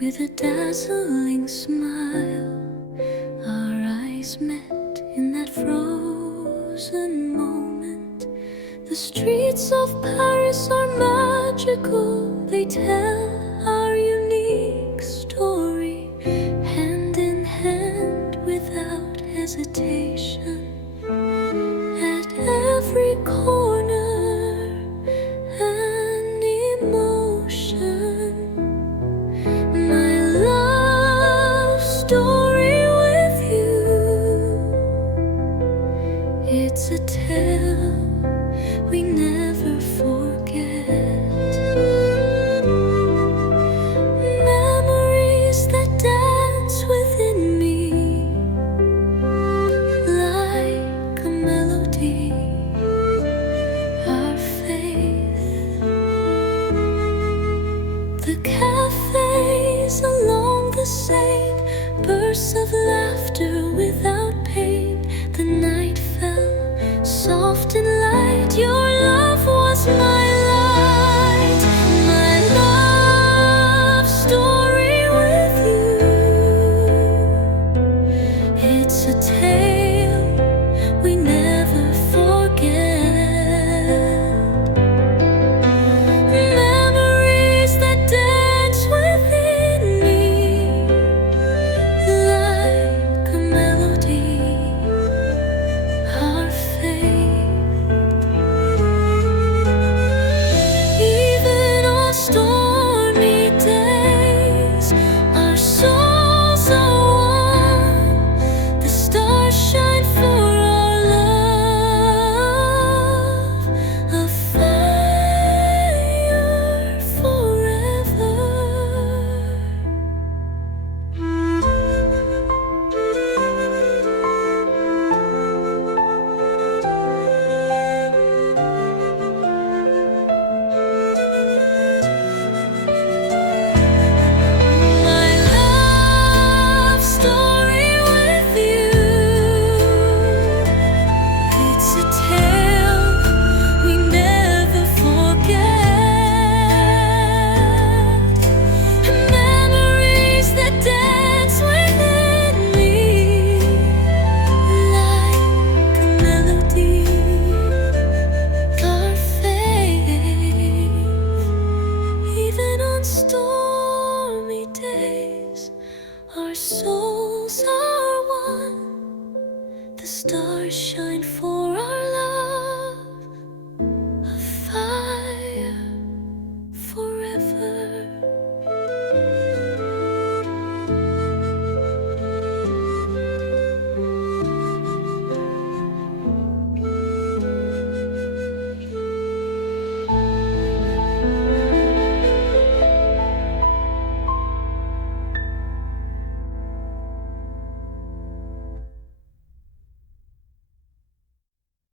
With a dazzling smile, our eyes met in that frozen moment. The streets of Paris are magical, they tell our unique story, hand in hand without hesitation. At every corner, an emotion. My love story with you, it's a tale we never forget. Memories that dance within me like a melody. Our faith, the cafes along the Seine, bursts of laughter without